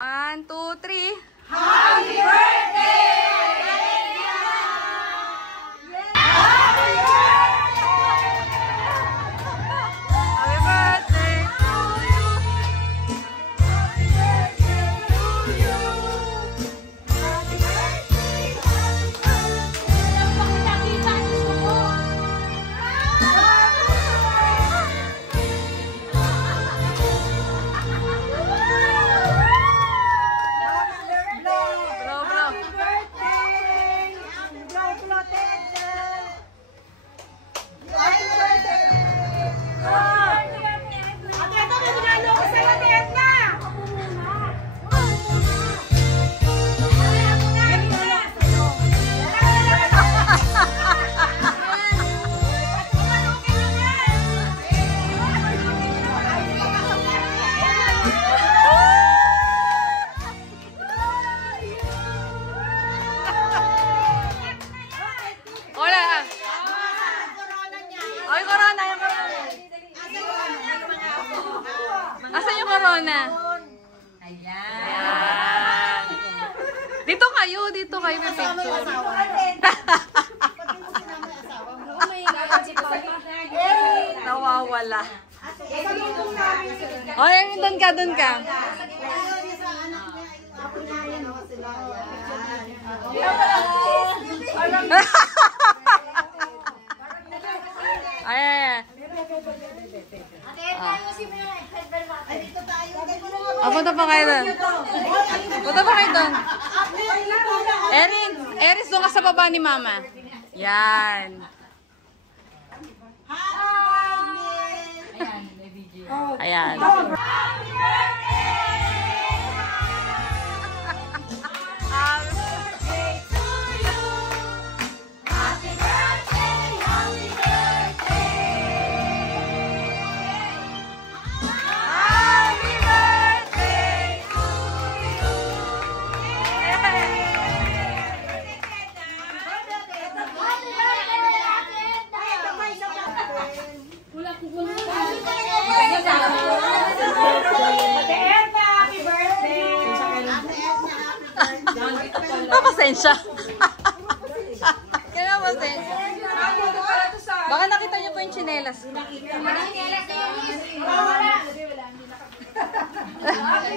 1, 2, 3. Happy birthday! Asan yung corona? Ayan. Dito kayo may picture. Nawawala. Oh, doon ka. Ayan. Punta pa kayo doon. Eris, doon ka sa baba ni Mama. Yan. Ayan. Pasensya. Kaya pasensya. Baka nakita niyo po yung tsinelas. Happy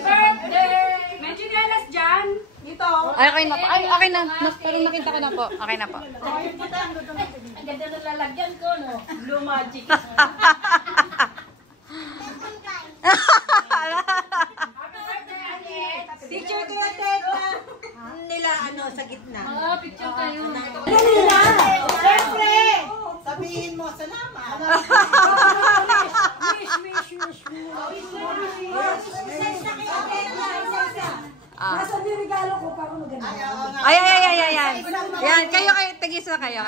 birthday! May tsinelas dyan? Dito. Ay, okay na po. Ay, okay na. Pero nakita ko na po. Okay na po. Ang ganda ng lalagyan ko, no? Blue magic. Picture ko nila sa gitna. Picture kayo. Kanina! Siyempre! Sabihin mo, salamat. Nasa yung regalo ko para maganda. Ay. Yan, kayo, tigisa kayo.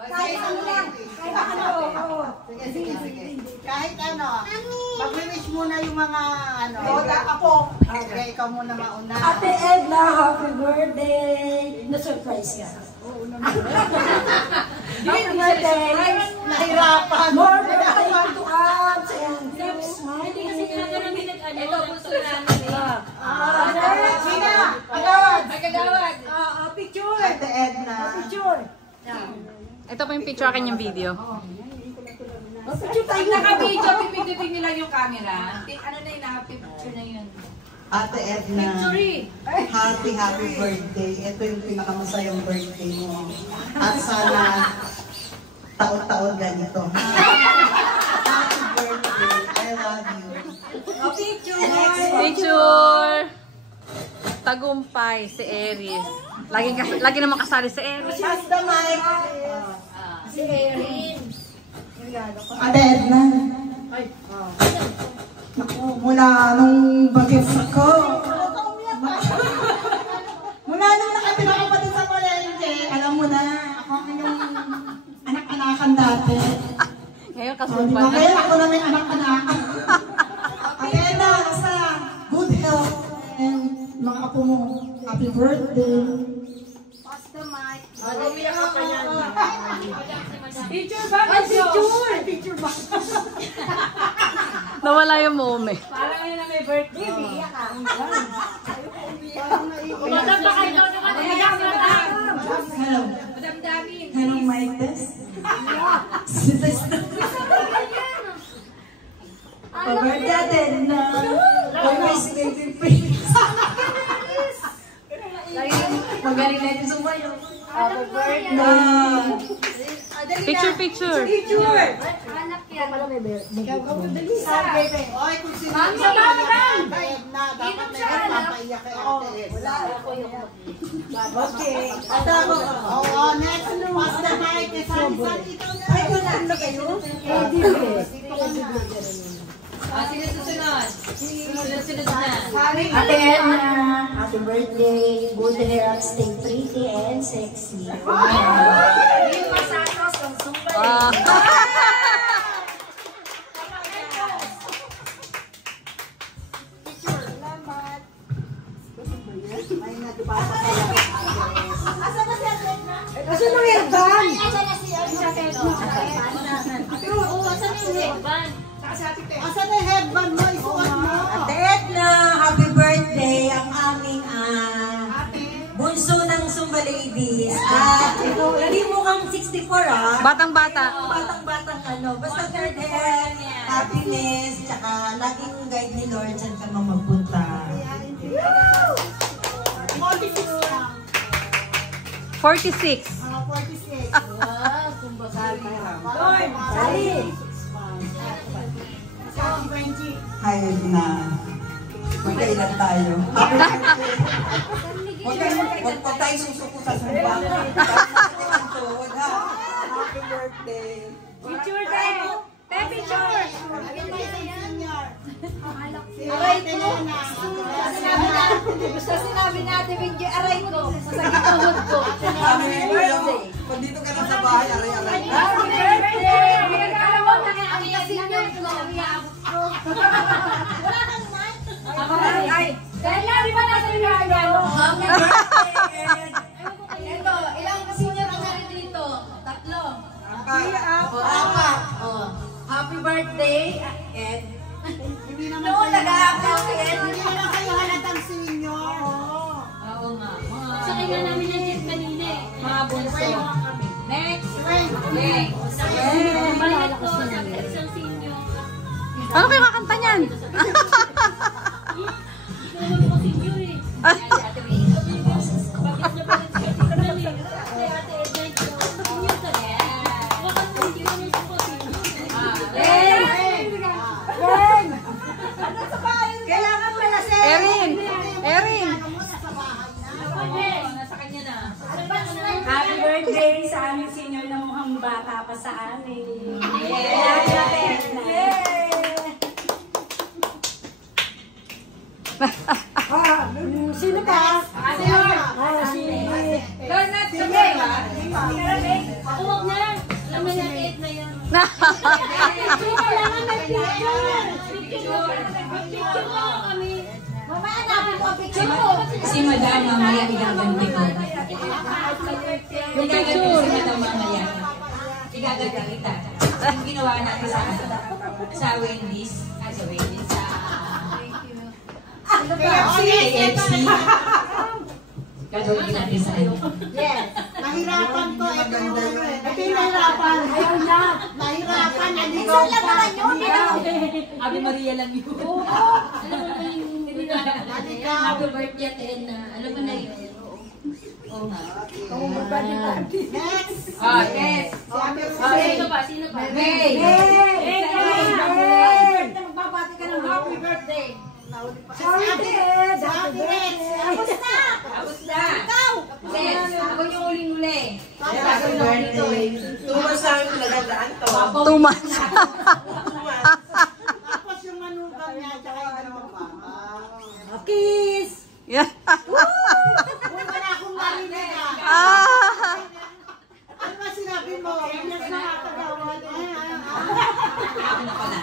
Kahit ano lang. Kahit ano. Mag-wish muna yung mga ako. Okay, ikaw muna mauna. Ate Edna, happy birthday! Na-surprise ka. Happy birthday! Nahirapan. More birthday to us! Hindi kasi kinakaroon din ito, gusto namin Sina, agawad. Kagawad. Picture! Ate Edna. Picture! Ito po yung picture akin yung video. Picture tayo na Naka-video, pipindutin nila yung camera. Ano na yun, naka-picture na yun. Ate Edna. Happy birthday. Ito yung pinakamasayang birthday mo. At sana taon-taon ganito. Happy birthday. I love you. Picture! Tagumpay si Eris. Lagi naman kasali si Eris. Pass the mic. si Erin. Ate Edna. Naku, mula nung bagets ako. Mula nung nakatira ko pati sa palengke. Alam mo na, ako yung anak-anakan dati. Ngayon Diba? kasumpal na. Ngayon ako na may anak-anakan. Ate Edna, basta good health and mga apo mo. Happy birthday. Pass the mic. Umiyak ka pa yan. Picture ba? Picture! Picture ba? Nawala yung moment. Dome. Parang yun na may birthday, biyak ka. Madam, baka ikaw naman. Hello. Madam Dami. Hello, mic test. Pa-birthday natin na. Always baby face. Magaling na ito sumayo. Happy birthday. Picture, picture. Anak yan. Oy, kung sino Ma'am, sa mama lang. dapat na yan, papaiyak kay ate. Wala. Okay. Oo, next. Pass the mic. Ay, wala na kayo? Sino susunod? Sunod na. Ate Edna, happy birthday. Good hair and stay pretty and sexy. Yung masatos ng sumbay. Kasi nang Erban? Asan na si Edna? Asan na headband mo? Isuot mo. Ate Edna, happy birthday ang aming bunso ng Zumba Ladies. Hindi mo kang 64 Batang-bata. Batang-batang basta third head, happiness, tsaka laging guide ni Lord saan ka magpunta. 46. 46. Sali. Hayag na. Magkailan tayo. Huwag pa tayo susuko sa sumba. Happy birthday. Picture tayo. Picture. Aray ko. Basta sinabi natin, video aray ko. Masakit tuhod ko. Pag dito ka na sa bahay, aray-aray. Happy birthday! Magkakala mo na ang senior ko. Wala kang mic? Ay, kaya di ba nasa yung regalo? Happy birthday! Ito, ilang senior ka na rin dito? 3. Apat. Happy birthday, Ed. Noon nag-aapaw si Ed. Hindi na kayo halatang senior. Oo nga. Sakay nga namin ng jeep kanina eh. Mga bunso. Next. Wait. Next. Balik ko sa isang senior. Ano kayo kakanta niyan? Ito naman po senior eh. Ate May. Bakit na pala siya? Ate Edna, senior ka na. Bakit hindi naman po senior? Kailangan pala si Erin! Erin! Nasa kanya na. Happy birthday sa aming senior na mukhang bata pa sa amin. Sino ka? Si Lord, not today. Ako wag na. Alam mo na liit na yan. Kailangan may picture. Picture na kami. Mamaya natin po picture mo. Si Madam mamaya igaganti ko. Igaganti si Madam mamaya. Igaganti kita. Ang ginawa natin sa Wendy's. Sa Wendy's. KFC. Gagawin natin sa ano. Yes. Nahirapan to. Ito yung nahirapan. Ayaw na. Nahirapan. Isa lang naman yun. Ave Maria lang yun. Happy birthday at Edna. Alam mo na yun. Oo nga. Next. Yes. Sino pa? Sino pa? May. Magbabati ka ng happy birthday. Happy na. Tapos na. Yes. Ako yung uling-uli. Happy birthday. 2 months na yung nagandaan to. 2 months. Tapos yung manugang niya, tsaka yung dalawang bata. Kiss! Yeah. Uy, wala akong marinig Ah! Ano ba sinabi mo? Yes na katagawan. Ako na pala.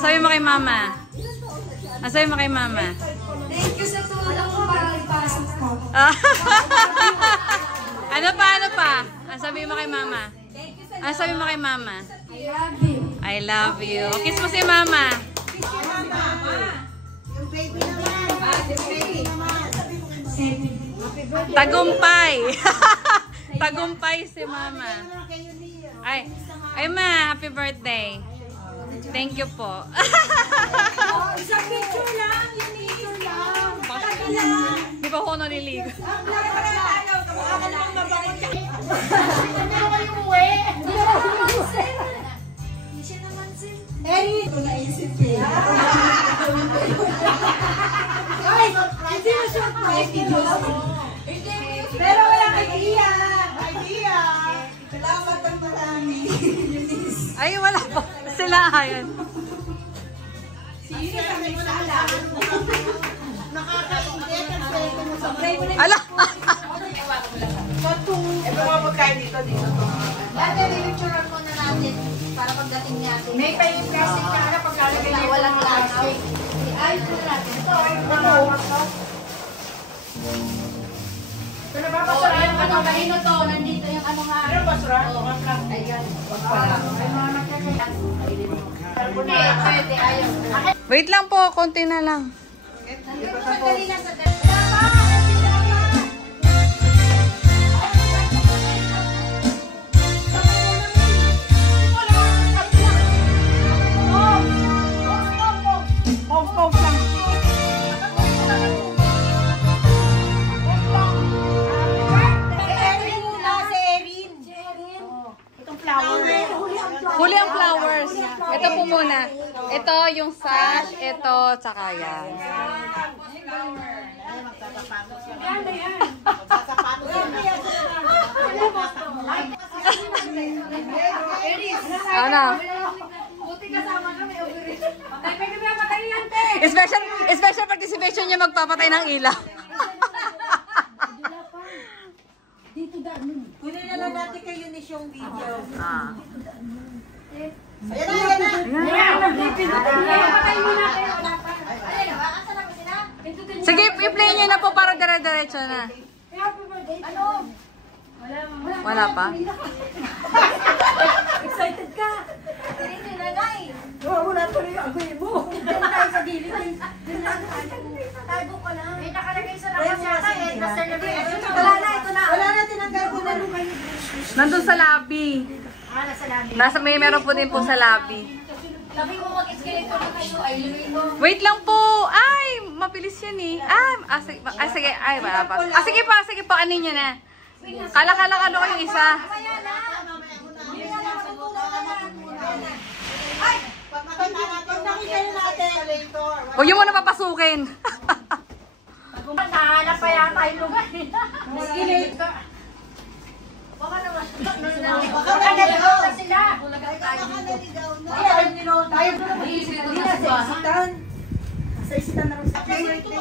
sabi mo kay mama? Ano sabi mo kay mama? Thank you sa tulong mo para ipasok ko. Ano pa? Ano sabi mo kay mama? Ano sabi mo kay mama? I love you. I love you. O, kiss mo si mama. Yung baby naman. Yung baby naman. Tagumpay. Tagumpay si mama. Ay ma, happy birthday. Thank you po. Isang picture lang. Yung picture lang. Di ba ko naliligo? Eri, ito naisip eh. Ay, hindi mo surprise. Pero walang idea. Salamat ang marami. Ay, wala pa. Sila ayan. Nakakaindi kasi kung sa break mo na. Ala! Dati, picturean mo na natin para pagdating niya. May plastic na harap pagkalagay na walang plastic. Ayos na natin. Ito, pero babasura yung ano, kanino to? Nandito yung ano nga. Pero basura? Ayan. Pwede, ayaw. Wait lang po, konti na lang. Nandito sa kanina sa Huli ang flowers. Ito po muna. Ito yung sash, ito, tsaka yan. Ano? buti kasama kami. Special participation niya magpapatay ng ilaw. Kunin na lang natin kayo ni yung video. Sige, i-play niyo na po para dire-diretso na. Wala pa? Excited ka? Wala tuloy yung agoy mo. Sa gilid. Tago ka na. May nakalagay sa labas yata eh. Nasa labas. Wala na, ito na. Wala na, tinanggal ko na nung kayo. Nandun sa lobby. Nasa labi. Meron po din po sa lobby. Sabi mo mag-escalator na kayo. Ay, luwi mo. Wait lang po. Ay, mabilis yan eh. Sige. Ay, wala pa. Sige po. Ano nyo na? Kala ko yung isa. Ay! Pag nakita natin. Huwag nyo muna papasukin. Nahanap pa yata yung lugar. Baka naman. Baka naligaw na sila. Sa isitan na rin. Happy birthday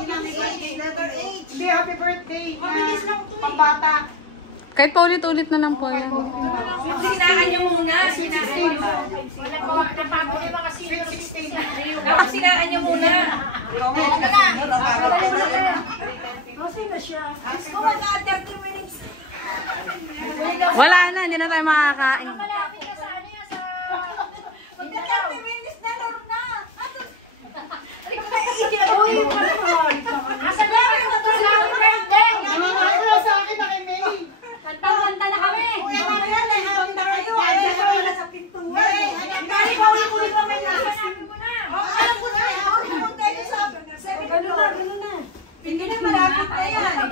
na letter H. Happy birthday. Mabilis lang ito. Pambata. Kahit paulit-ulit na lang po yan. Sinaan niyo muna. Wala pa napapagod yung mga senior citizen. Dapat sinaan niyo muna. Wala na, hindi na tayo makakain. Malapit ka sa ano yan sa... Uy, nasa labi ko ito sa aking birthday. Wala sa akin na kay May. Kanta-kanta na kami. Ano yan eh? Hawak na kayo. Wala sa pintuan. Kali ba ulit ulit pa may Sinabi mo na. alam ko na. Hawak mo tayo sa 7 Gano'n na. Hindi na malapit na yan.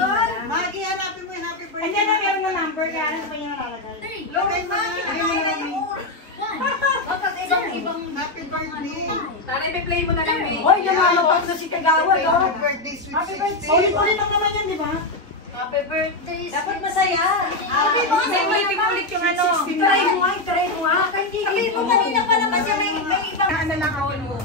Magi, hanapin mo yung happy birthday. Andiyan na meron na number. Kaya ano pa niya nalalagay? Lokay mo. Happy birthday. Tanay, may play mo na lang eh. Hoy, nalalapag na si Kagawad. Happy birthday, sweet 16. Ulit-ulit lang naman yan, di ba? Happy birthday. Dapat masaya. Sabi mo, ulit yung ano. Try mo nga. Sabi mo kanina pa naman siya may ibang... Ano lang ako mo.